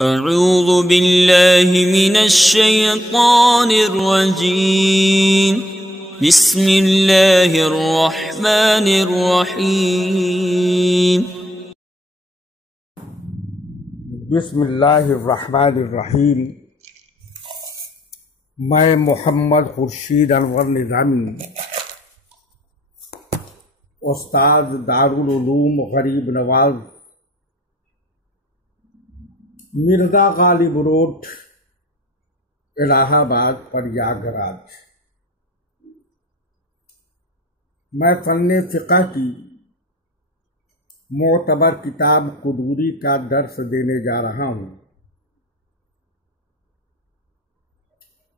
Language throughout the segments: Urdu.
اعوذ باللہ من الشیطان الرجیم بسم اللہ الرحمن الرحیم بسم اللہ الرحمن الرحیم۔ میں محمد خورشید انور نظامی، استاد دارالعلوم غریب نواز، مرزا غالب روڈ، الہ آباد، پریاگ راج، میں فن فقہ کی معتبر کتاب قدوری کا درس دینے جا رہا ہوں۔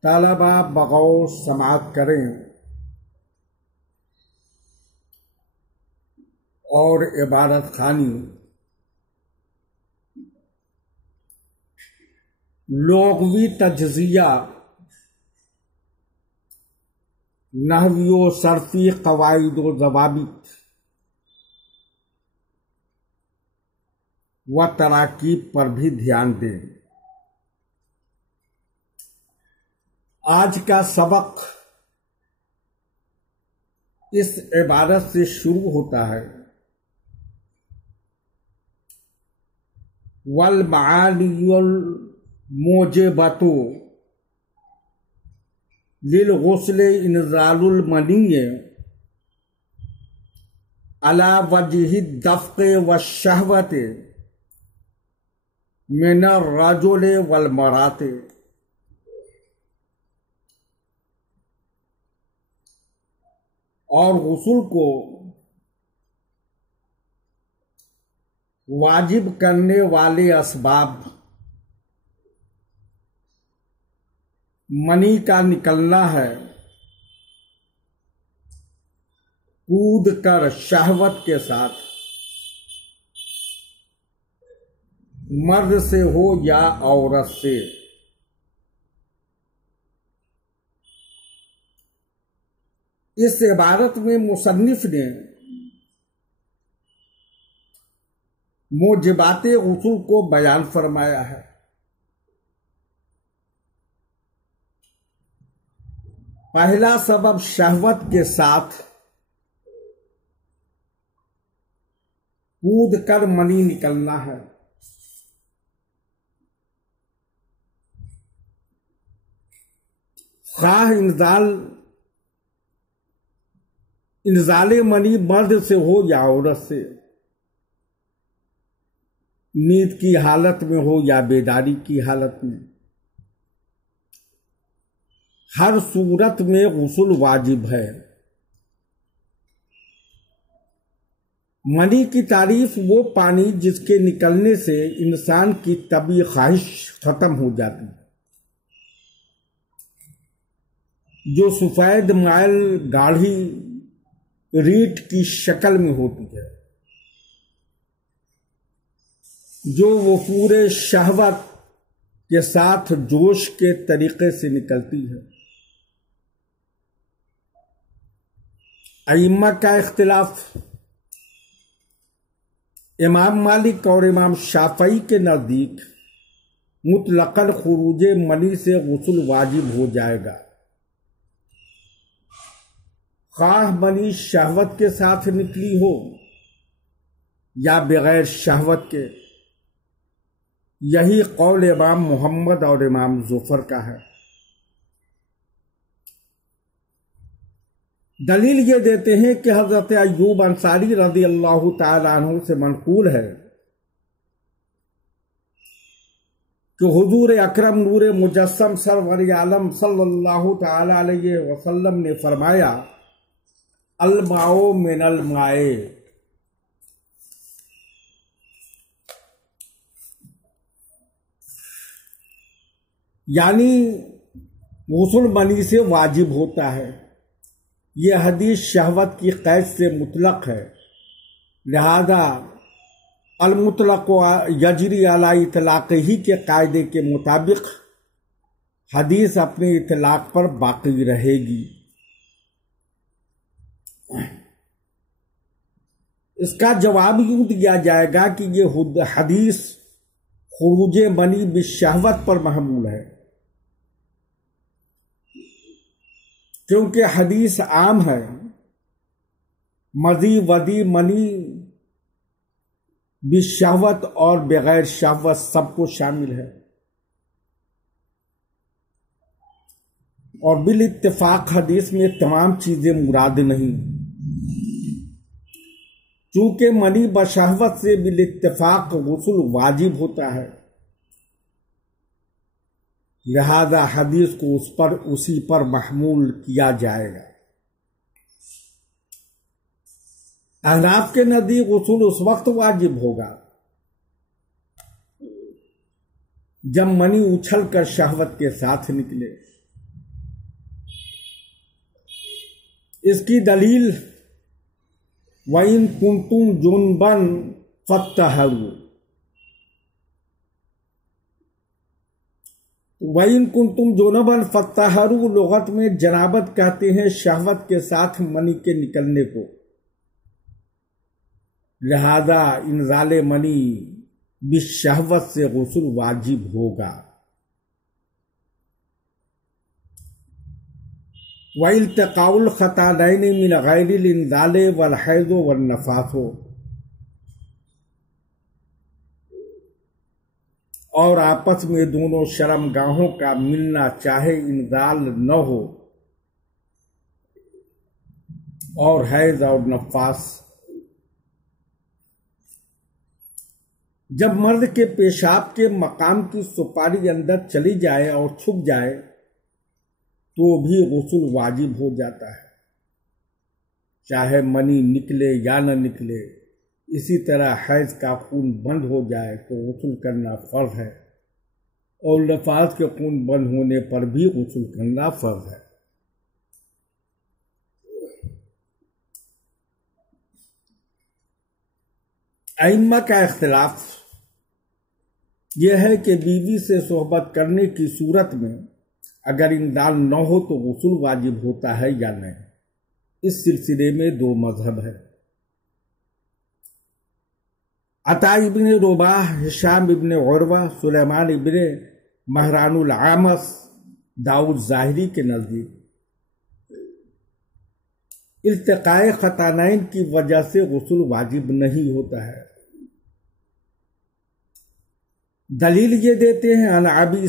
طلبہ بغور سماعت کریں اور عبارت خوانی لغوی تجزیہ، نحوی و صرفی قواعد و ضوابط و تراکیب پر بھی دھیان دیں۔ آج کا سبق اس عبارت سے شروع ہوتا ہے: والمعانی الموجبۃ للغسل انزال المنی علی وجہ الدفق والشہوۃ من الرجل والمرأۃ۔ اور غسل کو واجب کرنے والے اسباب منی کا نکلنا ہے، کود کر شہوت کے ساتھ، مرد سے ہو یا عورت سے۔ اس عبارت میں مصنف نے موجبات غسل کو بیان فرمایا ہے۔ پہلا سبب شہوت کے ساتھ کود کر منی نکلنا ہے۔ خواہ انزال منی مرد سے ہو یا عورت سے، نیند کی حالت میں ہو یا بیداری کی حالت میں، ہر صورت میں غسل واجب ہے۔ منی کی تعریف وہ پانی جس کے نکلنے سے انسان کی طبعی خواہش ختم ہو جاتی ہے، جو سفید مائل گاڑھی ریٹ کی شکل میں ہوتی ہے، جو وفور شہوت کے ساتھ جوش کے طریقے سے نکلتی ہے۔ ائمہ کا اختلاف: امام مالک اور امام شافعی کے نزدیک مطلقاً خروج منی سے غسل واجب ہو جائے گا، خواہ منی شہوت کے ساتھ نکلی ہو یا بغیر شہوت کے۔ یہی قول امام محمد اور امام ظفر کا ہے۔ دلیل یہ دیتے ہیں کہ حضرت ایوب انصاری رضی اللہ تعالی عنہ سے منقول ہے کہ حضور اکرم نور مجسم سرور عالم صلی اللہ تعالی علیہ وسلم نے فرمایا: الماء من الماء، یعنی غسل منی سے واجب ہوتا ہے۔ یہ حدیث شہوت کی قید سے مطلق ہے، لہذا المطلق یجری علی اطلاق ہی کے قاعدے کے مطابق حدیث اپنے اطلاق پر باقی رہے گی۔ اس کا جواب یوں دیا جائے گا کہ یہ حدیث خروج منی بالشہوت پر محمول ہے، کیونکہ حدیث عام ہے، مذی ودی منی بالشہوت اور بغیر شہوت سب کو شامل ہے، اور بالاتفاق حدیث میں تمام چیزیں مراد نہیں، چونکہ منی بشہوت سے بالاتفاق غسل واجب ہوتا ہے، لہذا حدیث کو اسی پر محمول کیا جائے گا۔ احناف کے نزدیک غسل اس وقت واجب ہوگا جب منی اچھل کر شہوت کے ساتھ نکلے۔ اس کی دلیل وَإِن كُنتُمْ جُنُبًا فَاطَّهِرُوا، وَإِن كُنتُمْ جُنُبًا فَاطَّهِرُوا لغت میں جنابت کہتے ہیں شہوت کے ساتھ منی کے نکلنے کو، لہذا انزال منی بالشہوت سے غسل واجب ہوگا۔ وَالْتِقَاءُ الْخَتَانَيْنِ مِنْ غَيْرِ الْإِنْزَالِ وَالْحَيْضِ وَالنَّفَاسِ، اور آپس میں دونوں شرم گاہوں کا ملنا چاہے انزال نہ ہو، اور حیض اور نفاس۔ جب مرد کے پیشاب کے مقام کی سپاری اندر چلی جائے اور چھپ جائے تو بھی غسل واجب ہو جاتا ہے، چاہے منی نکلے یا نہ نکلے۔ اسی طرح حیض کا خون بند ہو جائے تو غسل کرنا فرض ہے، اور نفاس کے خون بند ہونے پر بھی غسل کرنا فرض ہے۔ ائمہ کا اختلاف یہ ہے کہ بیوی سے صحبت کرنے کی صورت میں اگر انزال نہ ہو تو غسل واجب ہوتا ہے یا نہیں۔ اس سلسلے میں دو مذہب ہے۔ عطا ابن رباح، ہشام ابن عروہ، سلیمان ابن مہران العامس، داؤد ظاہری کے نزدیک التقاء خطانین کی وجہ سے غسل واجب نہیں ہوتا ہے۔ دلیل یہ دیتے ہیں عن ابی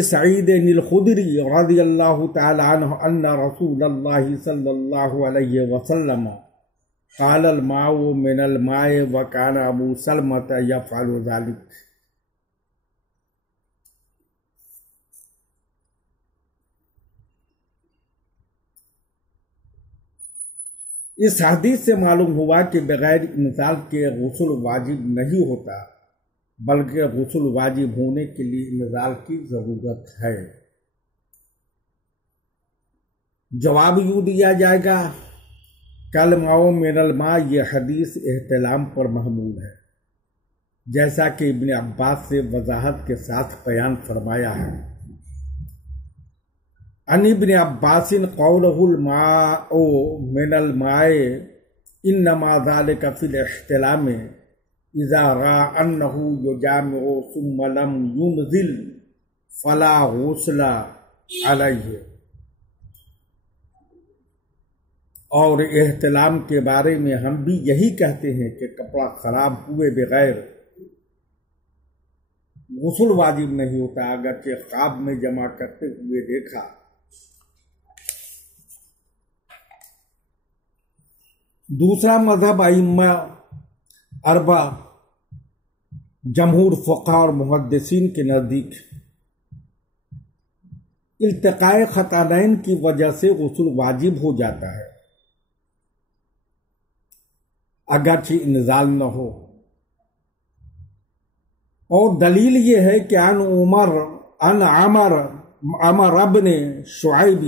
سعید الخدری رضی اللہ تعالی عنہ ان رسول اللہ صلی اللہ علیہ وسلم قال الماء من الماء وكان ابو سلمة يفعل ذلك۔ اس حدیث سے معلوم ہوا کہ بغیر انزال کے غسل واجب نہیں ہوتا، بلکہ غسل واجب ہونے کے لیے انزال کی ضرورت ہے۔ جواب یوں دیا جائے گا کالماء من الماء، یہ حدیث احتلام پر محمول ہے، جیسا کہ ابن عباس سے وضاحت کے ساتھ بیان فرمایا ہے۔ عن ابن عباس قوله الماء من الماء انما ذلك في الاحتلام اذا راى انه يجامع ثم لم ينزل فلا غسل عليه۔ اور احتلام کے بارے میں ہم بھی یہی کہتے ہیں کہ کپڑا خراب ہوئے بغیر غسل واجب نہیں ہوتا، اگرچہ خواب میں جمع کرتے ہوئے دیکھا۔ دوسرا مذہب ائمہ اربعہ، جمہور فقہاء اور محدثین کے نزدیک التقاء خطانین کی وجہ سے غسل واجب ہو جاتا ہے، اگرچہ انزال نہ ہو۔ اور دلیل یہ ہے کہ عن عمر ابن شعیب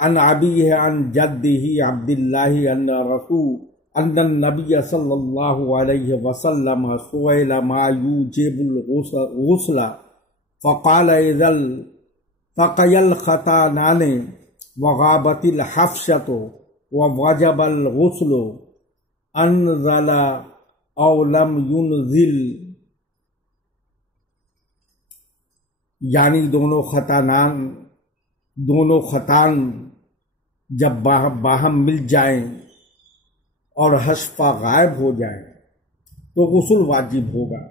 عن ابیہ عن جدہ عبداللہ ان النبی صلی اللہ علیہ وسلم سئل ما یوجب الغسل فقال اذا التقى الختانان وغابت الحفشة ووجب الغسل انزل او لم ينزل، یعنی دونوں خطان جب باہم مل جائیں اور حشفہ غائب ہو جائیں تو غسل واجب ہوگا،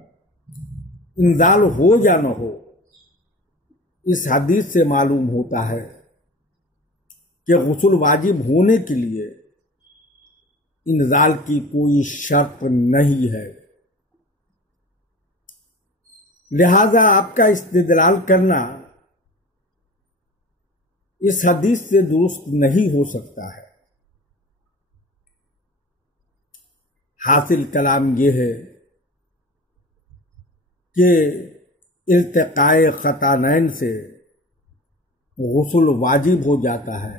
انزال ہو یا نہ ہو۔ اس حدیث سے معلوم ہوتا ہے کہ غسل واجب ہونے کے لیے انزال کی کوئی شرط نہیں ہے، لہذا آپ کا استدلال کرنا اس حدیث سے درست نہیں ہو سکتا ہے۔ حاصل کلام یہ ہے کہ التقاء خطانین سے غسل واجب ہو جاتا ہے،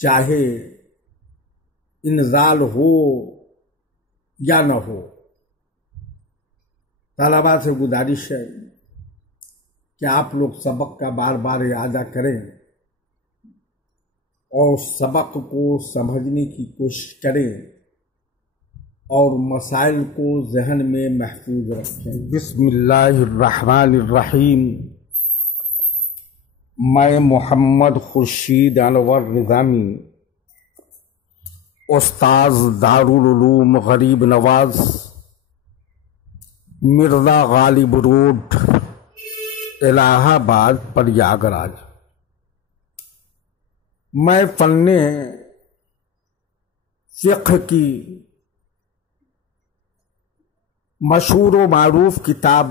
چاہے انزال ہو یا نہ ہو۔ طلباء سے گزارش ہے کہ آپ لوگ سبق کا بار بار اعادہ کریں اور سبق کو سمجھنے کی کوشش کریں اور مسائل کو ذہن میں محفوظ رکھیں۔ بسم اللہ الرحمن الرحیم۔ میں محمد خورشید انور نظامی، استاذ دارالعلوم غریب نواز، مرزا غالب روڈ، الہ آباد، پریاگراج، میں فن فقہ کی مشہور و معروف کتاب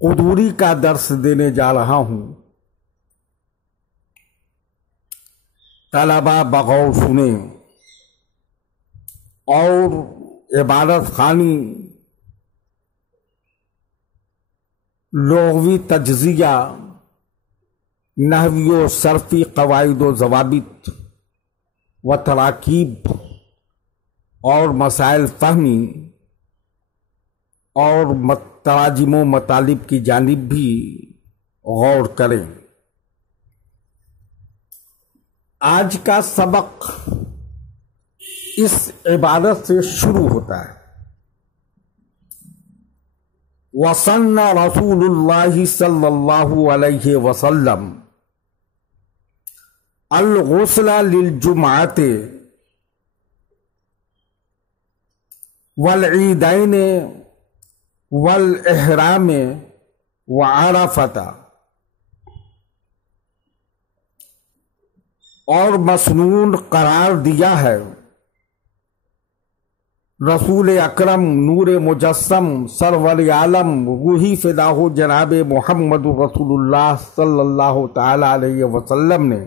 قدوری کا درس دینے جا رہا ہوں۔ طلباء بغور سنیں اور عبارت خوانی، لغوی تجزیہ، نحوی و صرفی قواعد و ضوابط و تراکیب اور مسائل فہمی اور تراجم و مطالب کی جانب بھی غور کریں۔ آج کا سبق اس عبارت سے شروع ہوتا ہے، وَسَنَّ رسول اللہ صلی اللہ علیہ وسلم الغسل للجمعۃ والعیدین والاحرام وعرفۃ، اور مسنون قرار دیا ہے رسول اکرم نور مجسم سرور عالم روحی فدا ہو جناب محمد رسول اللہ صلی اللہ تعالی علیہ وسلم نے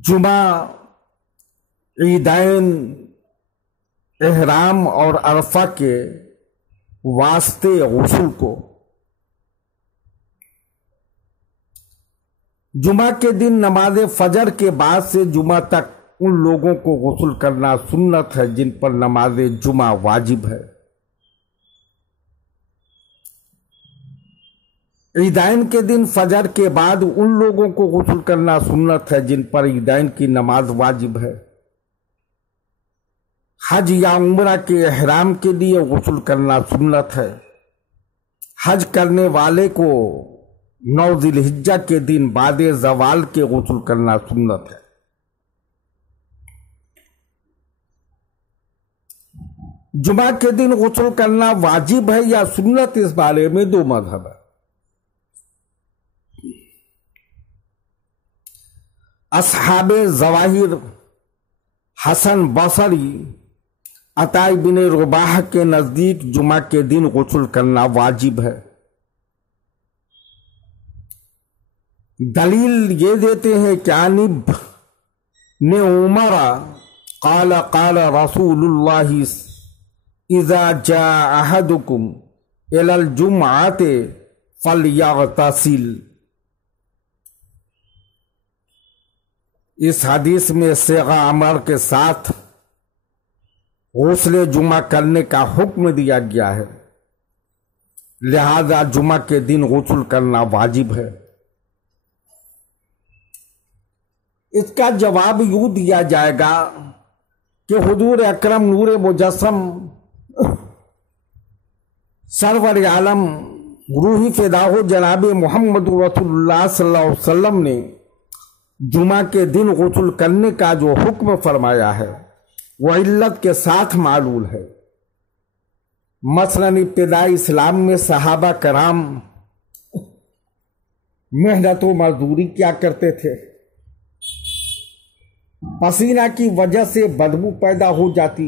جمعہ، عیدین، احرام اور عرفہ کے واسطے غسل کو جمعہ کے دن نماز فجر کے بعد سے جمعہ تک ان لوگوں کو غسل کرنا سنت ہے جن پر نماز جمعہ واجب ہے۔ عیدین کے دن فجر کے بعد ان لوگوں کو غسل کرنا سنت ہے جن پر عیدین کی نماز واجب ہے۔ حج یا عمرہ کے احرام کے لیے غسل کرنا سنت ہے۔ حج کرنے والے کو 9 ذی الحجہ کے دن بعد زوال کے غسل کرنا سنت ہے۔ جمعہ کے دن غسل کرنا واجب ہے یا سنت، اس بارے میں 2 مذہب ہے۔ اصحاب ظواہر حسن بصری، عطا بن رباح کے نزدیک جمعہ کے دن غسل کرنا واجب ہے۔ دلیل یہ دیتے ہیں کہ عن ابن عمر قال قال رسول اللہ اذا جاء احدکم الى الجمعۃ فلیغتسل۔ اس حدیث میں صیغہ امر کے ساتھ غسل جمعہ کرنے کا حکم دیا گیا ہے، لہذا جمعہ کے دن غسل کرنا واجب ہے۔ اس کا جواب یوں دیا جائے گا کہ حضور اکرم نور مجسم سرور عالم روحی فدا ہو جناب محمد رسول اللہ صلی اللہ علیہ وسلم نے جمعہ کے دن غسل کرنے کا جو حکم فرمایا ہے وہ علت کے ساتھ معلول ہے۔ مثلا ابتدائی اسلام میں صحابہ کرام محنت و مزدوری کیا کرتے تھے، پسینہ کی وجہ سے بدبو پیدا ہو جاتی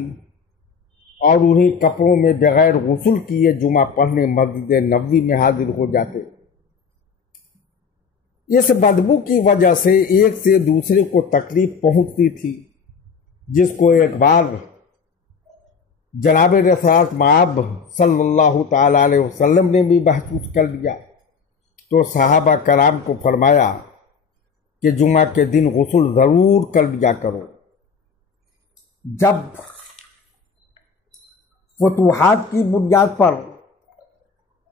اور انہیں کپڑوں میں بغیر غسل کیے جمعہ پڑھنے مسجد نبوی میں حاضر ہو جاتے۔ اس بدبو کی وجہ سے ایک سے دوسرے کو تکلیف پہنچتی تھی، جس کو ایک بار جناب رسالت مآب صلی اللہ تعالی علیہ وسلم نے بھی محسوس کر لیا تو صحابہ کرام کو فرمایا کہ جمعہ کے دن غسل ضرور کر لیا کرو۔ جب فتوحات کی بنیاد پر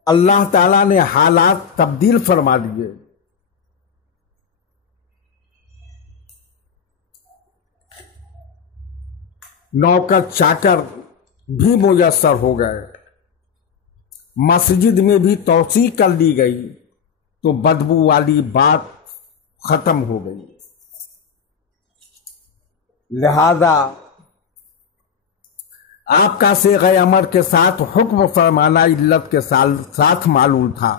اللہ تعالیٰ نے حالات تبدیل فرما دیے، نوکر چاکر بھی میسر ہو گئے، مسجد میں بھی توسیع کر لی گئی تو بدبو والی بات ختم ہو گئی۔ لہذا آپ کا صیغہ امر کے ساتھ حکم فرمانا علت کے ساتھ معلوم تھا،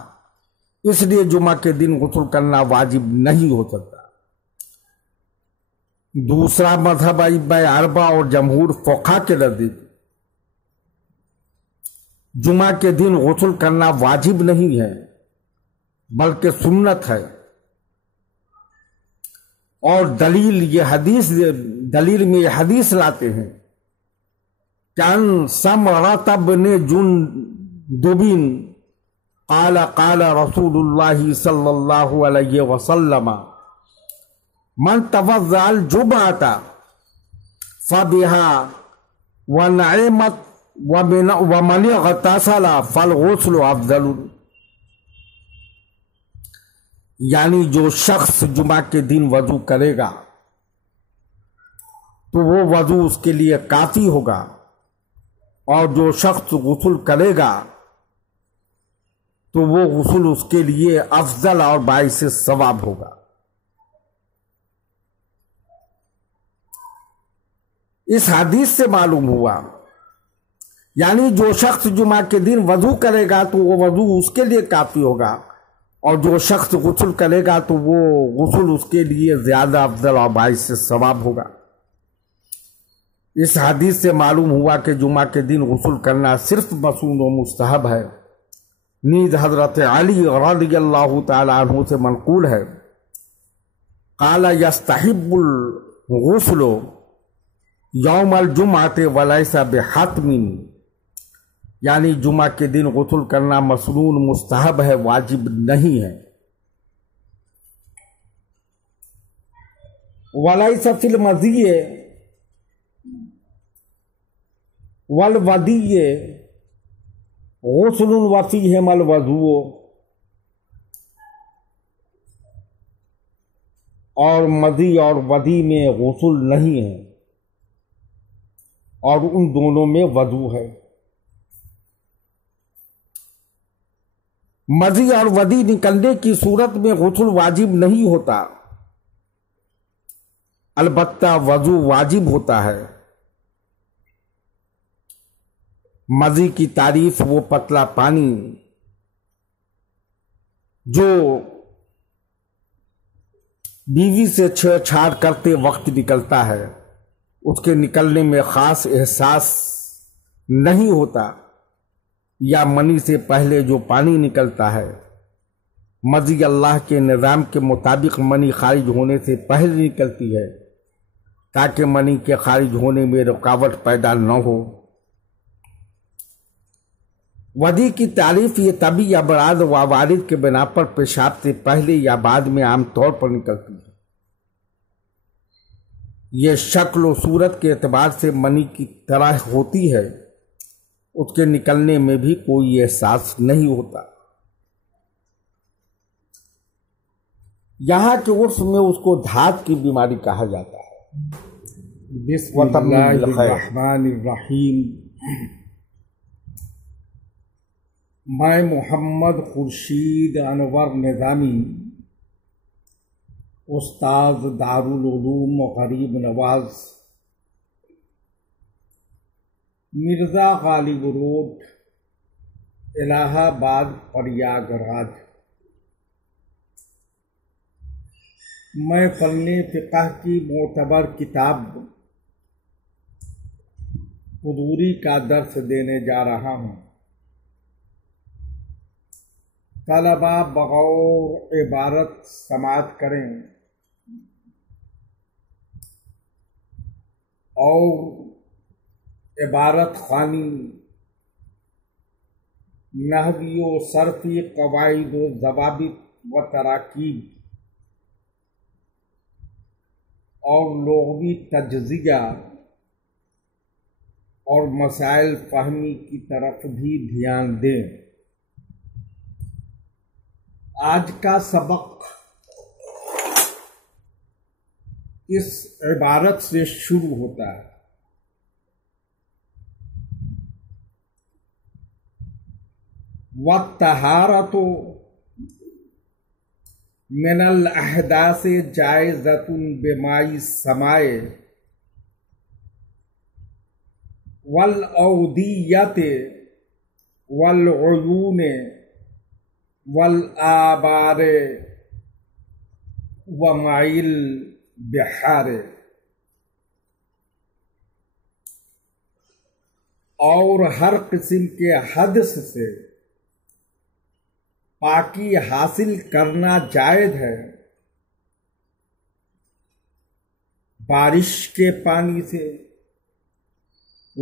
اس لیے جمعہ کے دن غسل کرنا واجب نہیں ہو سکتا۔ دوسرا مذہب ائمہ اربعہ اور جمہور فقہا کے نزدیک جمعہ کے دن غسل کرنا واجب نہیں ہے بلکہ سنت ہے، اور دلیل میں یہ حدیث لاتے ہیں کہ ان سمرۃ بن جندب قال قال رسول اللہ صلی اللہ علیہ وسلم من توضأ الجمعۃ فبها ونعمت ومن اغتسل فالغسل افضل، یعنی جو شخص جمعہ کے دن وضو کرے گا تو وہ وضو اس کے لیے کافی ہوگا، اور جو شخص غسل کرے گا تو وہ غسل اس کے لیے افضل اور باعث ثواب ہوگا۔ اس حدیث سے معلوم ہوا یعنی جو شخص جمعہ کے دن وضو کرے گا تو وہ وضو اس کے لیے کافی ہوگا، اور جو شخص غسل کرے گا تو وہ غسل اس کے لیے زیادہ افضل اور باعث ثواب ہوگا۔ اس حدیث سے معلوم ہوا کہ جمعہ کے دن غسل کرنا صرف مصنون و مستحب ہے۔ نیز حضرت علی رضی اللہ تعالی عنہ سے منقول ہے قال یستحب الغسل یوم الجمعۃ ولیس بحتم، یعنی جمعہ کے دن غسل کرنا مصنون مستحب ہے، واجب نہیں ہے۔ ولیس فی المضی والودی غسل وفیہما الوضوء، اور مضی اور ودی میں غسل نہیں ہے اور ان دونوں میں وضو ہے۔ مضی اور ودی نکلنے کی صورت میں غسل واجب نہیں ہوتا، البتہ وضو واجب ہوتا ہے۔ مضی کی تعریف وہ پتلا پانی جو بیوی سے چھیڑ چھاڑ کرتے وقت نکلتا ہے، اس کے نکلنے میں خاص احساس نہیں ہوتا، یا منی سے پہلے جو پانی نکلتا ہے۔ مضی اللہ کے نظام کے مطابق منی خارج ہونے سے پہلے نکلتی ہے تاکہ منی کے خارج ہونے میں رکاوٹ پیدا نہ ہو۔ ودی کی تعریف یہ طبی امراض و عوارض کے بنا پر پیشاب سے پہلے یا بعد میں عام طور پر نکلتی ہے۔ یہ شکل و صورت کے اعتبار سے منی کی طرح ہوتی ہے، اس کے نکلنے میں بھی کوئی احساس نہیں ہوتا۔ یہاں کے عرف میں اس کو دھات کی بیماری کہا جاتا ہے۔ بسم اللہ الرحمن الرحیم۔ میں محمد خورشید انور نظامی، استاد دارالعلوم غریب نواز، مرزا غالب روڈ، الہ آباد، پریاگراج، میں فن فقہ کی معتبر کتاب قدوری کا درس دینے جا رہا ہوں۔ طلبہ بغور عبارت سماعت کریں اور عبارت خوانی، نحوی و صرفی قواعد و ضوابط و تراکیب اور لغوی تجزیہ اور مسائل فہمی کی طرف بھی دھیان دیں۔ آج کا سبق اس عبارت سے شروع ہوتا ہے۔ وَالطَّہَارَةُ مِنَ الْأَحْدَاثِ جَائِزَةٌ بِمَاءِ السَّمَاءِ وَالْأَوْدِيَّةِ وَالْعُيُونِ وَالْآبَارِ وَمَاءِ الْبِحَارِ، اور ہر قسم کے حدث سے پاکی حاصل کرنا جائز ہے، بارش کے پانی سے،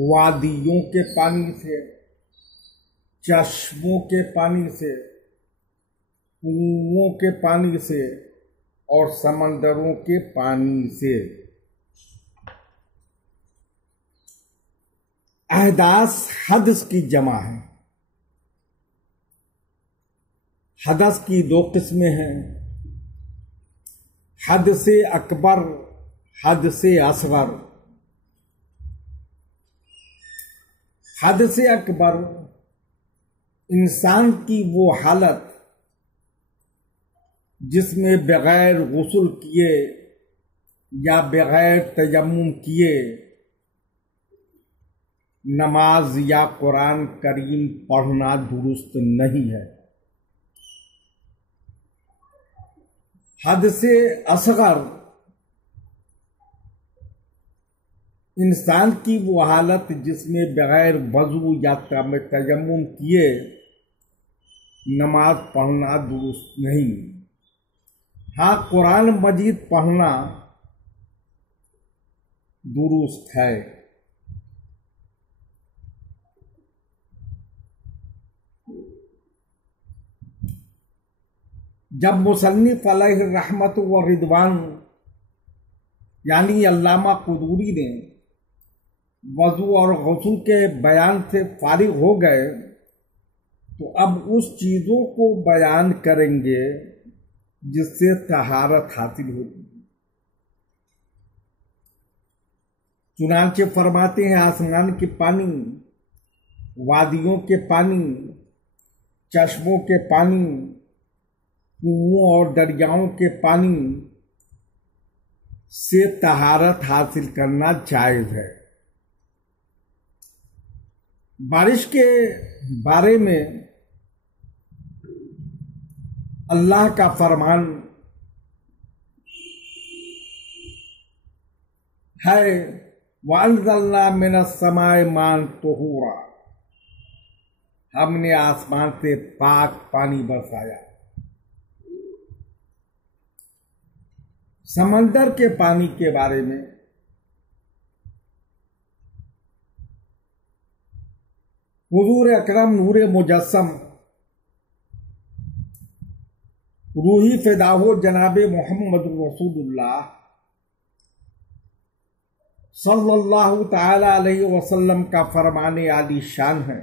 وادیوں کے پانی سے، چشموں کے پانی سے، کنوؤں کے پانی سے اور سمندروں کے پانی سے۔ احداث حدث کی جمع ہے۔ حدث کی دو قسمیں ہیں، حدث اکبر، حدث اصغر۔ حدث اکبر انسان کی وہ حالت جس میں بغیر غسل کیے یا بغیر تیمم کیے نماز یا قرآن کریم پڑھنا درست نہیں ہے۔ حدث اصغر انسان کی وہ حالت جس میں بغیر وضو یا تیمم کیے نماز پڑھنا درست نہیں۔ ہاں، قرآن مجید پڑھنا درست ہے۔ جب مصنف علیہ رحمت و رضوان یعنی علامہ قدوری نے وضو اور غسل کے بیان سے فارغ ہو گئے تو اب اس چیزوں کو بیان کریں گے جس سے طہارت حاصل ہوتی ہے۔ چنانچہ فرماتے ہیں آسمان کے پانی، وادیوں کے پانی، چشموں کے پانی، کنوؤں اور دریاؤں کے پانی سے طہارت حاصل کرنا جائز ہے۔ بارش کے بارے میں اللہ کا فرمان ہے وَأَنزَلْنَا مِنَ السَّمَاءِ مَاءً طَهُورًا، ہم نے آسمان سے پاک پانی برسایا۔ سمندر کے پانی کے بارے میں حضور اکرم نور مجسم روحی فدا ہو جناب محمد رسول اللہ صلی اللہ تعالی علیہ وسلم کا فرمان عالی شان ہے،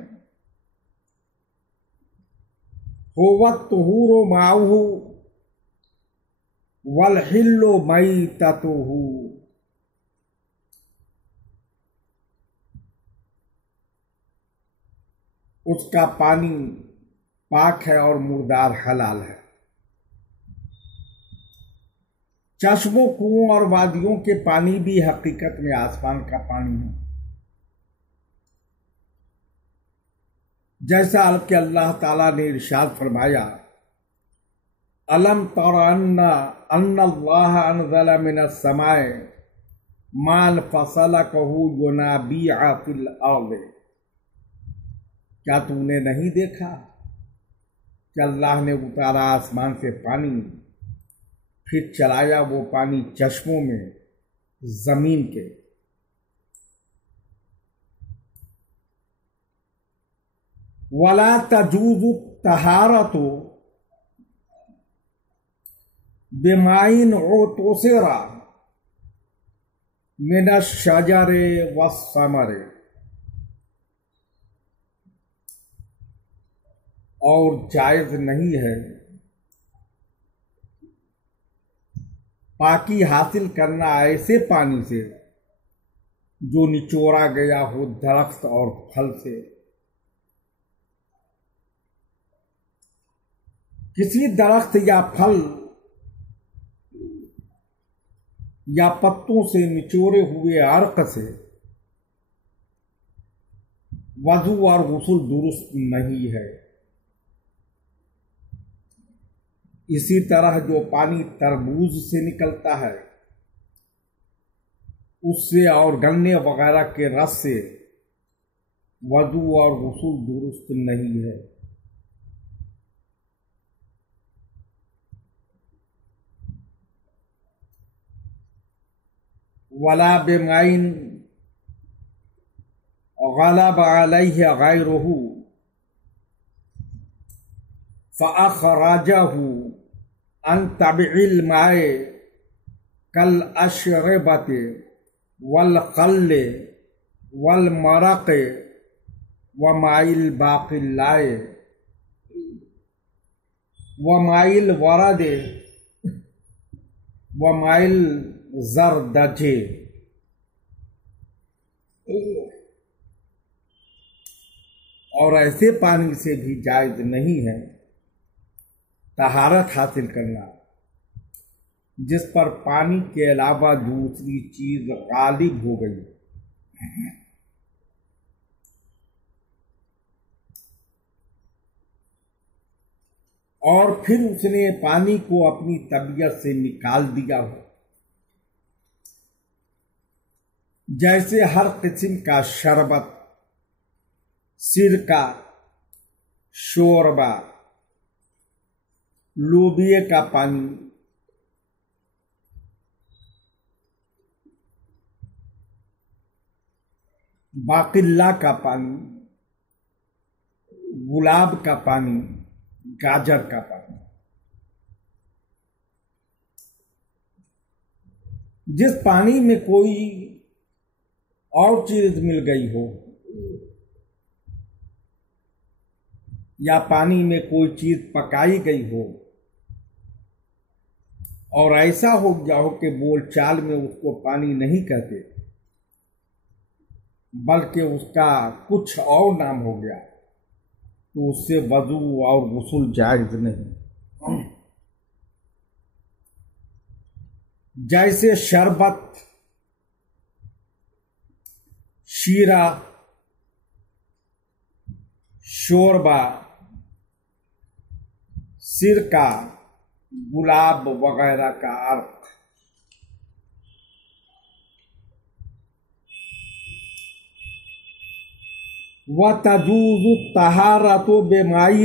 هو الطہور ماؤہ والحل میتتہ، اس کا پانی پاک ہے اور مردار حلال ہے۔ چشموں، کنووں اور وادیوں کے پانی بھی حقیقت میں آسمان کا پانی ہے، جیسا کہ اللہ تعالیٰ نے ارشاد فرمایا، الم تر ان اللہ انزل من السماء ماء فسلکہ ینابیع فی الارض، کیا تم نے نہیں دیکھا کہ اللہ نے اتارا آسمان سے پانی، پھر چلایا وہ پانی چشموں میں زمین کے۔ ولا تجوز الطہارۃ بماء اعتصر من الشجر والثمر، اور جائز نہیں ہے پاکی حاصل کرنا ایسے پانی سے جو نچوڑا گیا ہو درخت اور پھل سے۔ کسی درخت یا پھل یا پتوں سے نچوڑے ہوئے عرق سے وضو اور غسل درست نہیں ہے۔ اسی طرح جو پانی تربوز سے نکلتا ہے اس سے اور گنے وغیرہ کے رس سے وضو اور غسل درست نہیں ہے۔ ولا بماء غلب علیہ غیرہ فأخرجہ عن طبع الماء کالأشربۃ والخل والمرق وماء الباقلاء وماء الورد وماء الزردج، اور ایسے پانی سے بھی جائز نہیں ہے طہارت حاصل کرنا جس پر پانی کے علاوہ دوسری چیز غالب ہو گئی۔ اور پھر اس نے پانی کو اپنی طبیعت سے نکال دیا ہو، جیسے ہر قسم کا شربت، سرکہ، شوربہ، لوبیے کا پانی، باقلہ کا پانی، گلاب کا پانی، گاجر کا پانی، جس پانی میں کوئی اور چیز مل گئی ہو یا پانی میں کوئی چیز پکائی گئی ہو اور ایسا ہو گیا ہو کہ بول چال میں اس کو پانی نہیں کہتے بلکہ اس کا کچھ اور نام ہو گیا تو اس سے وضو اور غسل جائز نہیں۔ جیسے شربت، شیرہ، شوربہ، سرکہ، گلاب وغیرہ کا عرق۔ وَتَجُوزُ الطَّهَارَةُ بِمَاءٍ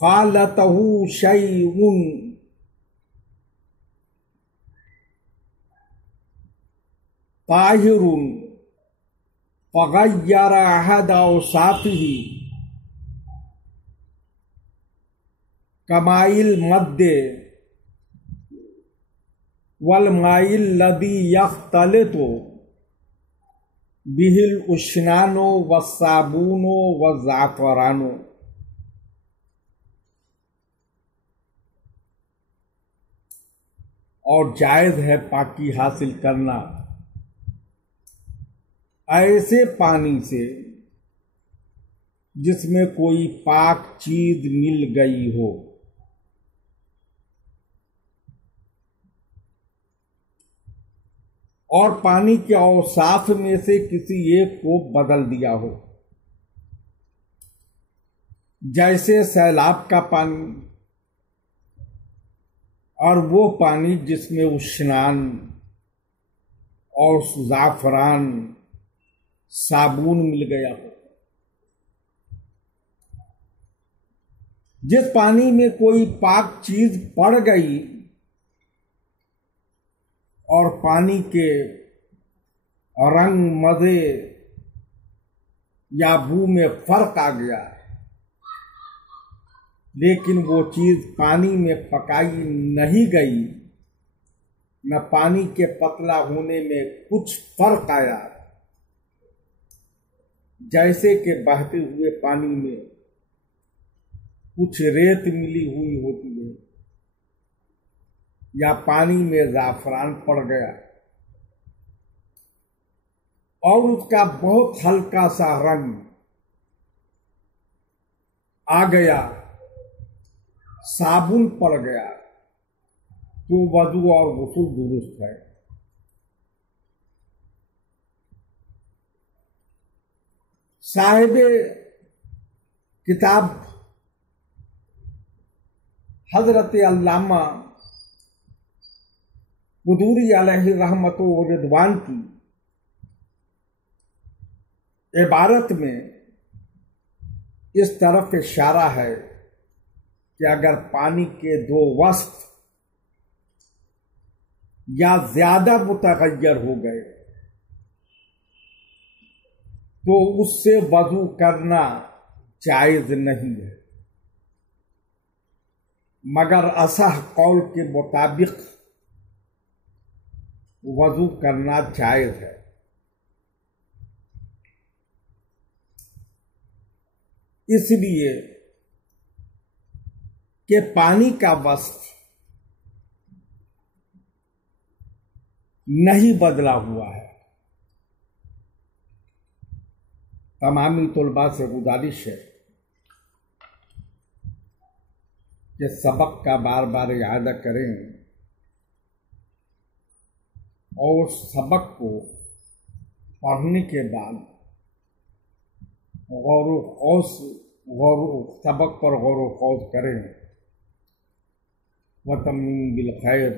خَالَطَهُ شَيْءٌ طَاهِرٌ فَغَيَّرَ أَحَدَ أَوْصَافِهِ كَمَاءِ الْمَدِّ وَالْمَاءِ الَّذِي يَخْتَلِطُ بِهِ الْأُشْنَانُ وَالصَّابُونُ وَالزَّعْفَرَانُ۔ اور جائز ہے پاکی حاصل کرنا ایسے پانی سے جس میں کوئی پاک چیز مل گئی ہو، اور پانی کے اوصاف میں سے کسی ایک کو بدل دیا ہو، جیسے سیلاب کا پانی، اور وہ پانی جس میں اشنان اور زعفران صابن مل گیا ہو، جس پانی میں کوئی پاک چیز پڑ گئی اور پانی کے رنگ، مزے یا بو میں فرق آ گیا، لیکن وہ چیز پانی میں پکائی نہیں گئی، نہ پانی کے پتلا ہونے میں کچھ فرق آیا، جیسے کہ بہتے ہوئے پانی میں کچھ ریت ملی ہوئی ہوتی ہے، یا پانی میں زعفران پڑ گیا اور اس کا بہت ہلکا سا رنگ آ گیا، صابن پڑ گیا، تو وضو اور غسل درست ہے۔ صاحب کتاب حضرت علامہ قدوری علیہ رحمت و رضوان کی عبارت میں اس طرف اشارہ ہے کہ اگر پانی کے دو وصف یا زیادہ متغیر ہو گئے تو اس سے وضو کرنا جائز نہیں ہے، مگر اصح قول کے مطابق وضو کرنا جائز ہے۔ اس لیے کہ پانی کا وصف نہیں بدلا ہوا ہے۔ تمامی طلباء سے گزارش ہے کہ سبق کا بار بار اعادہ کریں اور سبق کو پڑھنے کے بعد سبق پر غور و خوض کریں۔ وتمم بالخیر۔